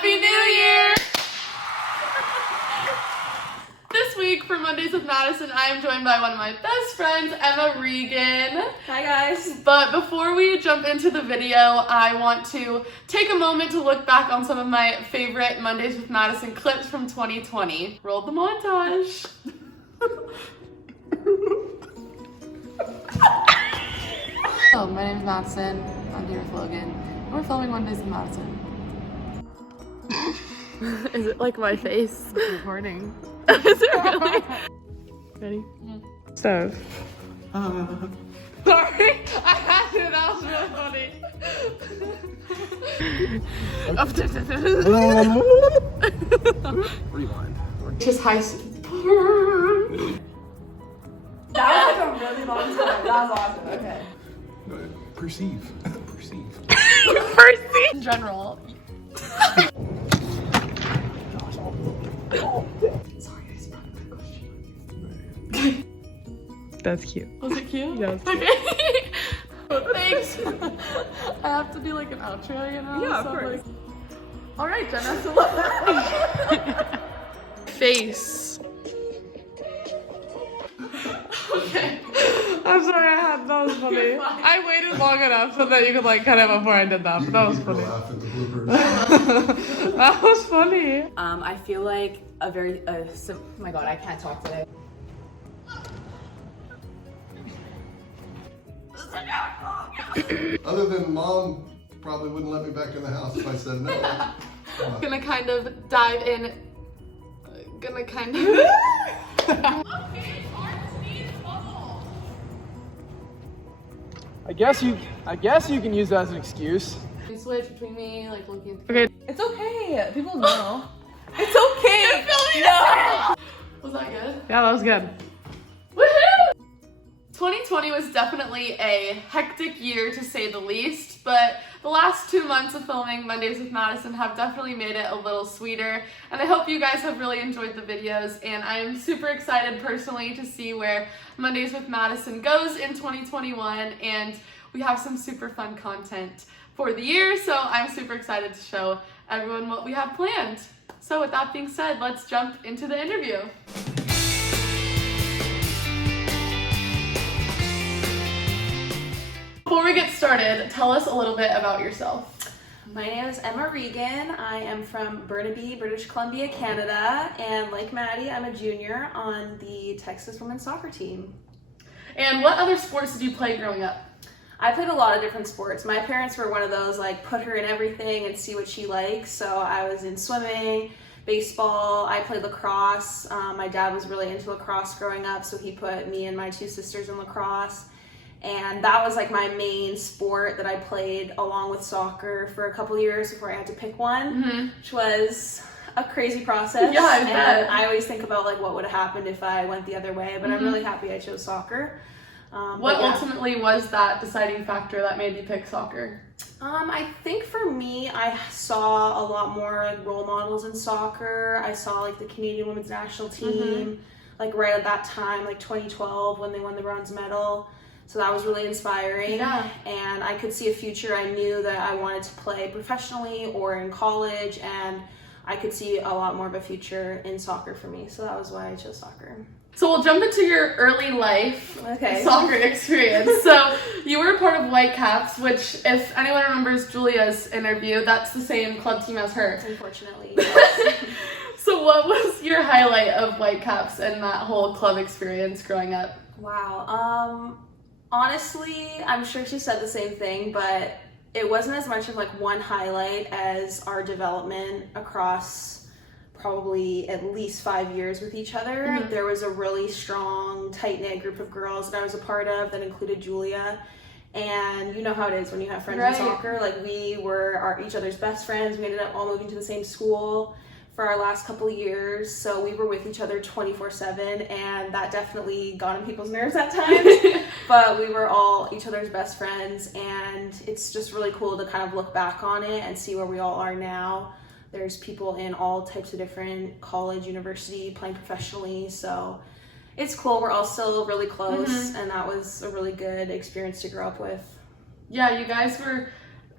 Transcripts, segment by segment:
Happy New Year! This week for Mondays with Madison, I am joined by one of my best friends, Emma Regan. Hi guys. But before we jump into the video, I want to take a moment to look back on some of my favorite Mondays with Madison clips from 2020. Roll the montage. Hello, my name is Madison. I'm here with Logan. We're filming Mondays with Madison. Is it like my face? It's recording. Is it really? Ready? Mm. Stove. Sorry, I had it. That was really funny. Rewind. Just high. That was like a really long time. That was awesome. Okay. Perceive. Perceive. Percy. In general. Sorry, I just brought up that question. That's cute. Was it cute? Yeah, it was Okay. Thanks. I have to do like an outro, you know? Yeah, of So, course. like... All right, Jenna. So face. Okay. I'm sorry, that was funny. You're fine. I waited long enough so that you could like cut it before I did that, but that was You can funny. laugh at the bloopers. That was funny. I feel like a very, oh my god, I can't talk today. Other than mom probably wouldn't let me back in the house if I said no. Gonna kind of dive in. Gonna kind of. I guess you can use that as an excuse. Switch between me, like looking. Okay. It's okay. People know. It's okay. No. Was that good? Yeah, that was good. Woohoo! 2020 was definitely a hectic year to say the least, but the last 2 months of filming Mondays with Madison have definitely made it a little sweeter, and I hope you guys have really enjoyed the videos, and I am super excited personally to see where Mondays with Madison goes in 2021, and we have some super fun content for the year, so I'm super excited to show everyone what we have planned. So with that being said, let's jump into the interview. Before we get started, tell us a little bit about yourself. My name is Emma Regan. I am from Burnaby, British Columbia, Canada, and like Maddie, I'm a junior on the Texas women's soccer team. And what other sports did you play growing up? I played a lot of different sports. My parents were one of those like put her in everything and see what she likes. So I was in swimming, baseball, I played lacrosse. My dad was really into lacrosse growing up, so he put me and my two sisters in lacrosse. And that was like my main sport that I played along with soccer for a couple years before I had to pick one, which was a crazy process. Yeah, I and bet. I always think about like what would have happened if I went the other way, but I'm really happy I chose soccer. What But yeah. ultimately was that deciding factor that made you pick soccer? I think for me, I saw a lot more like role models in soccer. I saw like the Canadian women's national team, like right at that time, like 2012 when they won the bronze medal. So that was really inspiring. Yeah. And I could see a future. I knew that I wanted to play professionally or in college, and I could see a lot more of a future in soccer for me. So that was why I chose soccer. So we'll jump into your early life Okay. soccer experience. So you were a part of Whitecaps, which if anyone remembers Julia's interview, that's the same club team as her. Unfortunately. So what was your highlight of Whitecaps and that whole club experience growing up? Wow. Honestly, I'm sure she said the same thing, but it wasn't as much of like one highlight as our development across probably at least 5 years with each other. There was a really strong, tight-knit group of girls that I was a part of that included Julia. And you know how it is when you have friends Right. in soccer. Like we were each other's best friends. We ended up all moving to the same school for our last couple of years, so we were with each other 24/7, and that definitely got on people's nerves at times. But we were all each other's best friends, and it's just really cool to kind of look back on it and see where we all are now. There's people in all types of different college, university, playing professionally, so it's cool. We're all still really close, and that was a really good experience to grow up with. Yeah, you guys were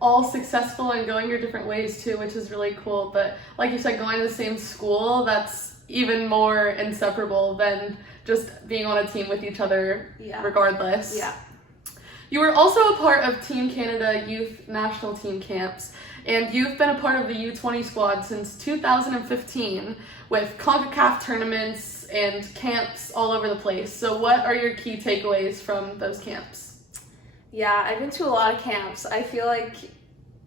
all successful and going your different ways too, which is really cool. But like you said, going to the same school, that's even more inseparable than just being on a team with each other regardless. Yeah. You were also a part of Team Canada Youth National Team camps, and you've been a part of the U20 squad since 2015 with CONCACAF tournaments and camps all over the place. So what are your key takeaways from those camps? Yeah, I've been to a lot of camps. I feel like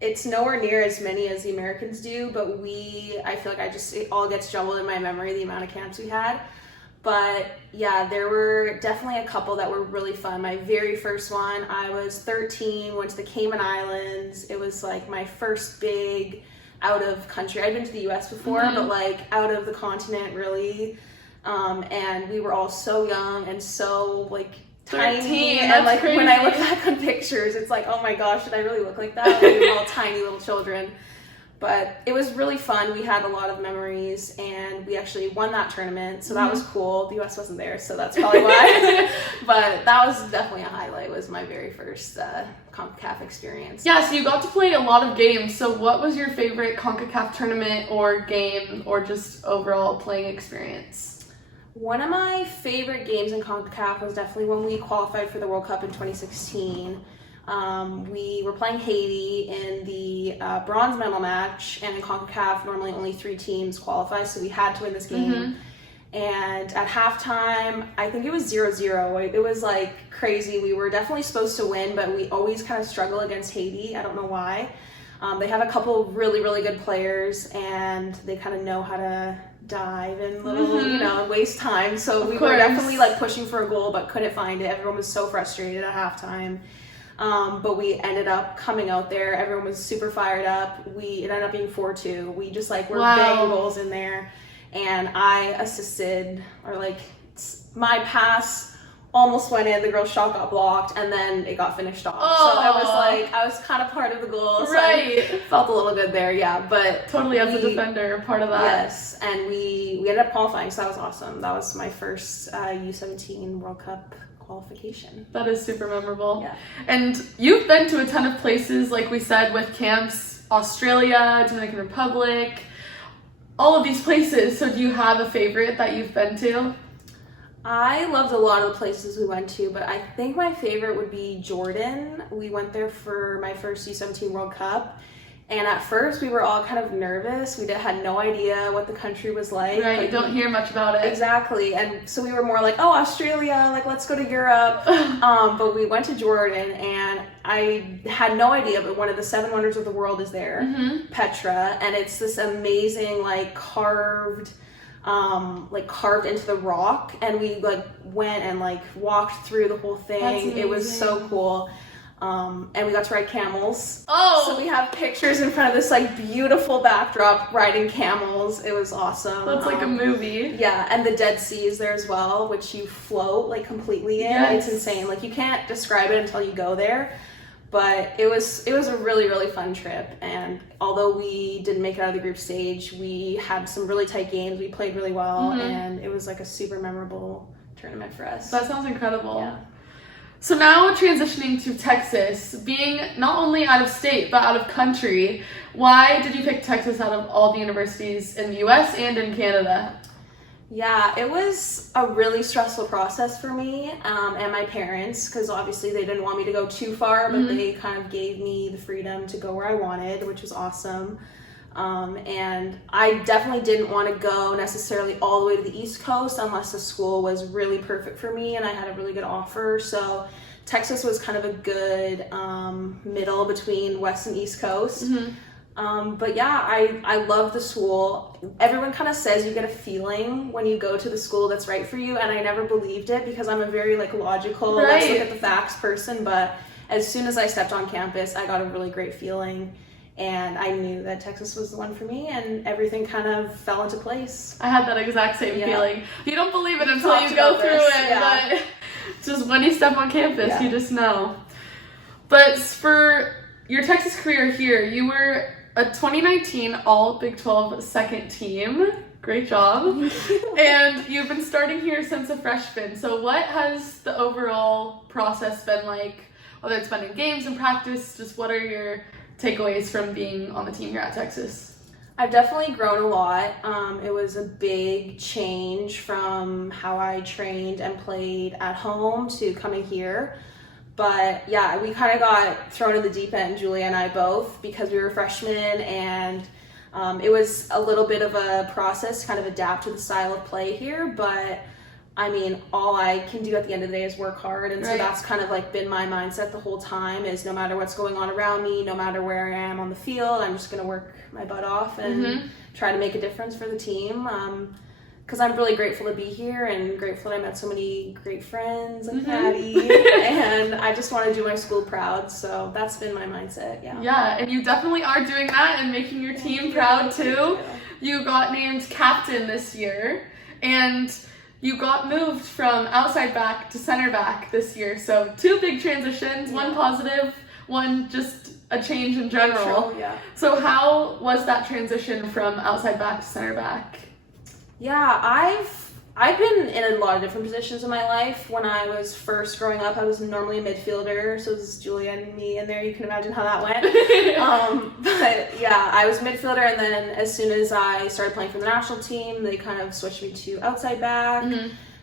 it's nowhere near as many as the Americans do, but I feel like it all gets jumbled in my memory, the amount of camps we had. But yeah, there were definitely a couple that were really fun. My very first one, I was 13, went to the Cayman Islands. It was like my first big out of country. I'd been to the US before, but like out of the continent really. And we were all so young and so like 13, tiny. that's And like crazy. when I look back on pictures, it's like, oh my gosh, did I really look like that? We were all tiny little children. But it was really fun. We had a lot of memories, and we actually won that tournament, so that was cool. The US wasn't there, so that's probably why. But that was definitely a highlight, was my very first CONCACAF experience. Yeah, so you got to play a lot of games. So what was your favorite CONCACAF tournament or game or just overall playing experience? One of my favorite games in CONCACAF was definitely when we qualified for the World Cup in 2016. We were playing Haiti in the bronze medal match, and in CONCACAF normally only 3 teams qualify, so we had to win this game. And at halftime, I think it was 0-0. It was like crazy. We were definitely supposed to win, but we always kind of struggle against Haiti. I don't know why. They have a couple really, really good players, and they kind of know how to dive and and waste time. So we were definitely like pushing for a goal, but couldn't find it. Everyone was so frustrated at halftime. But we ended up coming out there. Everyone was super fired up. It ended up being 4-2. We just like were banging goals in there, and I assisted, or like my pass almost went in. The girl's shot got blocked, and then it got finished off. So I was kind of part of the goal. So I felt a little good there. Yeah, but Totally as a defender, part of that. Yes, and we ended up qualifying, so that was awesome. That was my first U17 World Cup qualification. That is super memorable. Yeah. And you've been to a ton of places, like we said, with camps, Australia, Dominican Republic, all of these places. So do you have a favorite that you've been to? I loved a lot of the places we went to, but I think my favorite would be Jordan. We went there for my first U17 World Cup. And at first, we were all kind of nervous. We had no idea what the country was like. Right, like, you don't hear much about it. Exactly. And so we were more like, oh, Australia, like, let's go to Europe. But we went to Jordan, and I had no idea, but one of the 7 wonders of the world is there, Petra. And it's this amazing, like, carved into the rock. And we, like, went and, like, walked through the whole thing. It was so cool. And we got to ride camels. Oh! So we have pictures in front of this like beautiful backdrop riding camels. It was awesome. That's like a movie. Yeah, and the Dead Sea is there as well, which you float like completely in. Yes. It's insane. Like you can't describe it until you go there. But it was a really, really fun trip. And although we didn't make it out of the group stage, we had some really tight games. We played really well, and it was like a super memorable tournament for us. That sounds incredible. Yeah. So now transitioning to Texas, being not only out of state, but out of country, why did you pick Texas out of all the universities in the US and in Canada? Yeah, it was a really stressful process for me and my parents, because obviously they didn't want me to go too far, but they kind of gave me the freedom to go where I wanted, which was awesome. And I definitely didn't want to go necessarily all the way to the East Coast unless the school was really perfect for me and I had a really good offer. So Texas was kind of a good middle between West and East Coast. But yeah, I love the school. Everyone kind of says you get a feeling when you go to the school that's right for you, and I never believed it because I'm a very like logical, let's look at the facts person. But as soon as I stepped on campus, I got a really great feeling. And I knew that Texas was the one for me, and everything kind of fell into place. I had that exact same feeling. You don't believe it until you talked go about through this, it, yeah. but just when you step on campus, you just know. But for your Texas career here, you were a 2019 All Big 12 second team. Great job. And you've been starting here since a freshman. So what has the overall process been like, whether it's been in games and practice, just what are your takeaways from being on the team here at Texas? I've definitely grown a lot. It was a big change from how I trained and played at home to coming here. But yeah, we kind of got thrown in the deep end, Julia and I both, because we were freshmen, and it was a little bit of a process to kind of adapt to the style of play here. But I mean, all I can do at the end of the day is work hard. And so Right. that's kind of like been my mindset the whole time, is no matter what's going on around me, no matter where I am on the field, I'm just going to work my butt off and try to make a difference for the team. Because I'm really grateful to be here and grateful that I met so many great friends like Patty. And I just want to do my school proud. So that's been my mindset. Yeah. Yeah, and you definitely are doing that and making your team proud too. You got named captain this year, and you got moved from outside back to center back this year. So 2 big transitions, one positive, one just a change in general. Yeah. So how was that transition from outside back to center back? Yeah, I've been in a lot of different positions in my life. When I was first growing up, I was normally a midfielder, so it was Julia and me in there. You can imagine how that went. But yeah, I was midfielder, and then as soon as I started playing for the national team, they kind of switched me to outside back.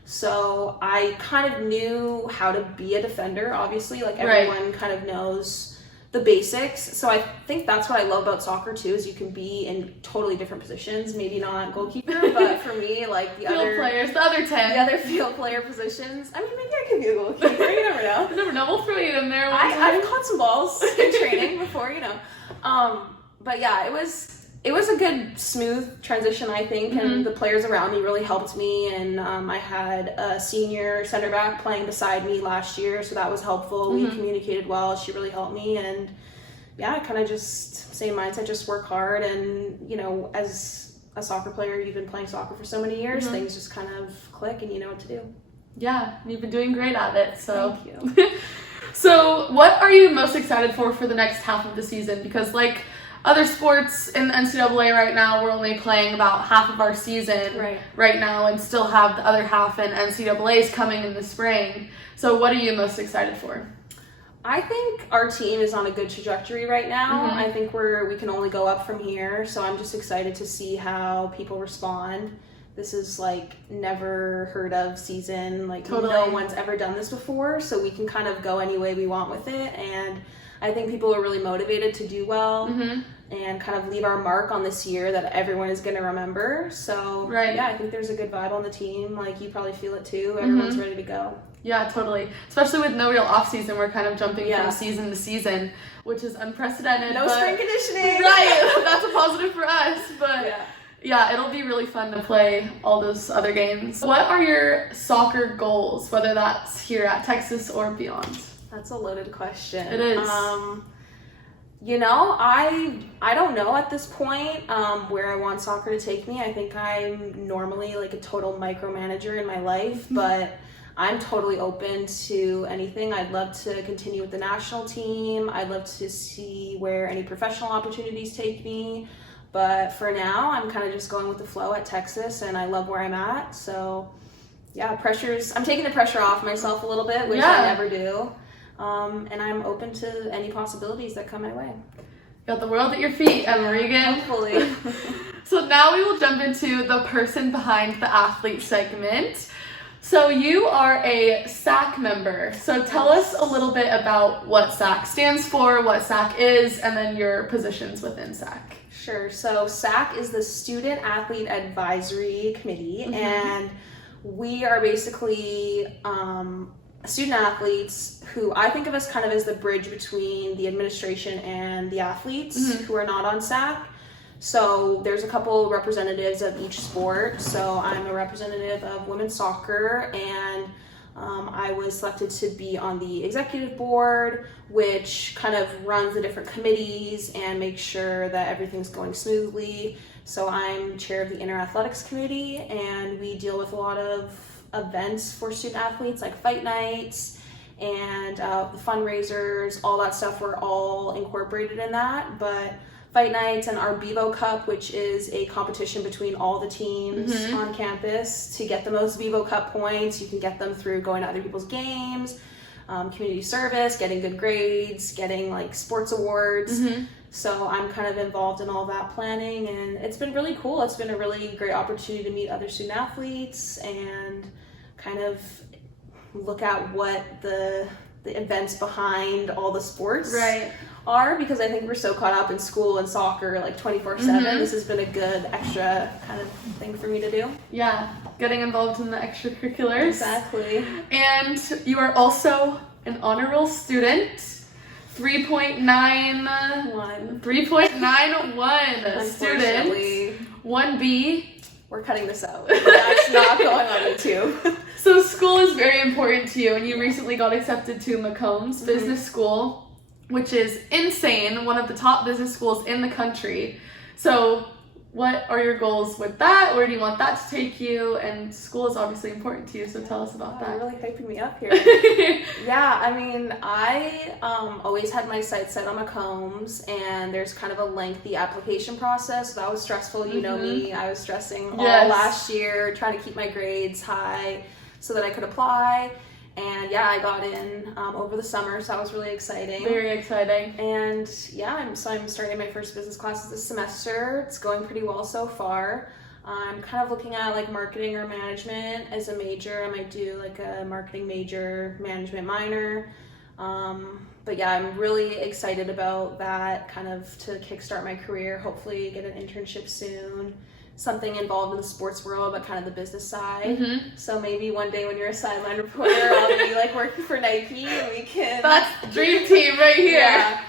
So I kind of knew how to be a defender, obviously. Like everyone kind of knows the basics. So I think that's what I love about soccer too, is you can be in totally different positions. Maybe not goalkeeper, but for me, like the other field player positions. I mean, maybe I could be a goalkeeper. You never know. You never know. We'll throw you in there. I've caught some balls in training before, you know. But yeah, it was a good, smooth transition, I think, and the players around me really helped me. And I had a senior center back playing beside me last year, so that was helpful. We communicated well. She really helped me, and yeah, kind of just same mindset, just work hard. And you know, as a soccer player, you've been playing soccer for so many years, things just kind of click, and you know what to do. Yeah, you've been doing great at it. So Thank you. So what are you most excited for the next half of the season? Because like other sports in the NCAA right now, we're only playing about half of our season right now, and still have the other half in NCAAs coming in the spring. So what are you most excited for? I think our team is on a good trajectory right now. I think we can only go up from here. So I'm just excited to see how people respond. This is like never heard of season. Like no one's ever done this before. So we can kind of go any way we want with it. And I think people are really motivated to do well and kind of leave our mark on this year that everyone is going to remember. So yeah, I think there's a good vibe on the team. Like you probably feel it too. Everyone's ready to go. Yeah, totally. Especially with no real off season, we're kind of jumping from season to season, which is unprecedented. No spring conditioning. Right, that's a positive for us. But yeah, it'll be really fun to play all those other games. What are your soccer goals, whether that's here at Texas or beyond? That's a loaded question. It is. You know, I don't know at this point where I want soccer to take me. I think I'm normally like a total micromanager in my life, but I'm totally open to anything. I'd love to continue with the national team. I'd love to see where any professional opportunities take me. But for now, I'm kind of just going with the flow at Texas, and I love where I'm at. So yeah, I'm taking the pressure off myself a little bit, which I never do. And I'm open to any possibilities that come my way. Got the world at your feet, Emma Regan. Hopefully. So now we will jump into the person behind the athlete segment. So you are a SAC member. So tell us a little bit about what SAC stands for, what SAC is, and then your positions within SAC. Sure. So SAC is the Student Athlete Advisory Committee, and we are basically student athletes who I think of as kind of as the bridge between the administration and the athletes who are not on SAC. So there's a couple representatives of each sport. So I'm a representative of women's soccer, and I was selected to be on the executive board, which kind of runs the different committees and makes sure that everything's going smoothly. So I'm chair of the Inter Athletics Committee, and we deal with a lot of events for student athletes like fight nights and the fundraisers, all that stuff. We're all incorporated in that. But fight nights and our Bevo Cup, which is a competition between all the teams on campus to get the most Bevo Cup points. You can get them through going to other people's games, community service, getting good grades, getting like sports awards. So I'm kind of involved in all that planning, and it's been really cool. It's been a really great opportunity to meet other student athletes and kind of look at what the events behind all the sports Right. are, because I think we're so caught up in school and soccer like 24/7. This has been a good extra kind of thing for me to do. Yeah, getting involved in the extracurriculars. Exactly. And you are also an honor roll student. 3.91 student. Unfortunately, 1B. we're cutting this out. That's not going on YouTube. So school is very important to you, and you recently got accepted to Macombs Business School, which is insane, one of the top business schools in the country. So what are your goals with that? Where do you want that to take you? And school is obviously important to you, so tell us about Wow, you're that. really hyping me up here. Yeah, I mean, I always had my sights set on Macombs, and there's kind of a lengthy application process. That was stressful. You know me. I was stressing all Yes. last year, trying to keep my grades high so that I could apply. And yeah, I got in over the summer, so that was really exciting. Very exciting. And yeah, I'm starting my first business classes this semester. It's going pretty well so far. I'm kind of looking at like marketing or management as a major. I might do like a marketing major, management minor. But yeah, I'm really excited about that, kind of to kickstart my career. Hopefully get an internship soon. Something involved in the sports world, but kind of the business side. So maybe one day when you're a sideline reporter, I'll be like working for Nike, and we can. That's dream team right here.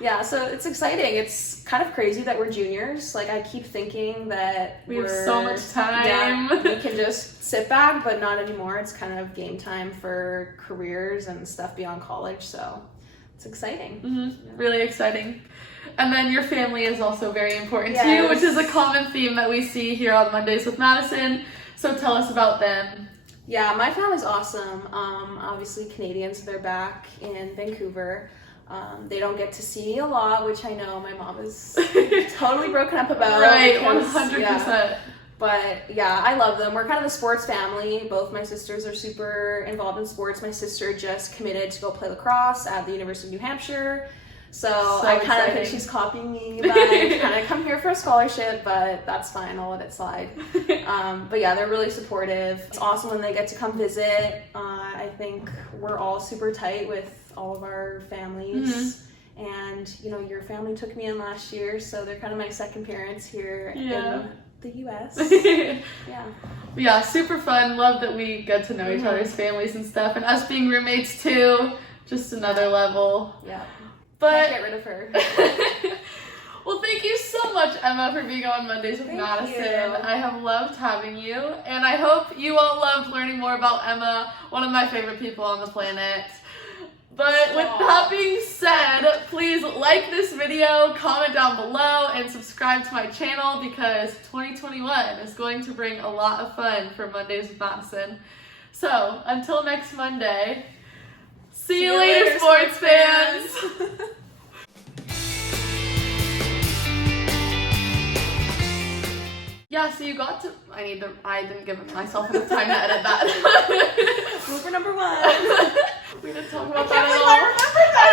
Yeah, so it's exciting. It's kind of crazy that we're juniors. Like, I keep thinking that We have so much time. Yeah, we can just sit back, but not anymore. It's kind of game time for careers and stuff beyond college, so it's exciting. Really exciting. And then your family is also very important to you, which is a common theme that we see here on Mondays with Madison. So tell us about them. Yeah, my family's awesome. Obviously Canadians, they're back in Vancouver. They don't get to see me a lot, which I know my mom is totally broken up about. Right, because, 100%. yeah. But yeah, I love them. We're kind of a sports family. Both my sisters are super involved in sports. My sister just committed to go play lacrosse at the University of New Hampshire. So I kind of think she's copying me, but I kind of come here for a scholarship, but that's fine. I'll let it slide. But yeah, they're really supportive. It's awesome when they get to come visit. I think we're all super tight with all of our families. And, you know, your family took me in last year, so they're kind of my second parents here in the U.S. Yeah, super fun. Love that we get to know each other's families and stuff. And us being roommates too, just another level. Yeah. But Can't get rid of her. well, thank you so much, Emma, for being on Mondays with Thank Madison. you. I have loved having you, and I hope you all loved learning more about Emma, one of my favorite people on the planet. But with that being said, please like this video, comment down below, and subscribe to my channel because 2021 is going to bring a lot of fun for Mondays with Madison. So, until next Monday, see you later, sports fans! Yeah, so you got to. I didn't give myself enough time to edit that. Mover number one. We didn't talk about I can't that believe at all. I remembered that.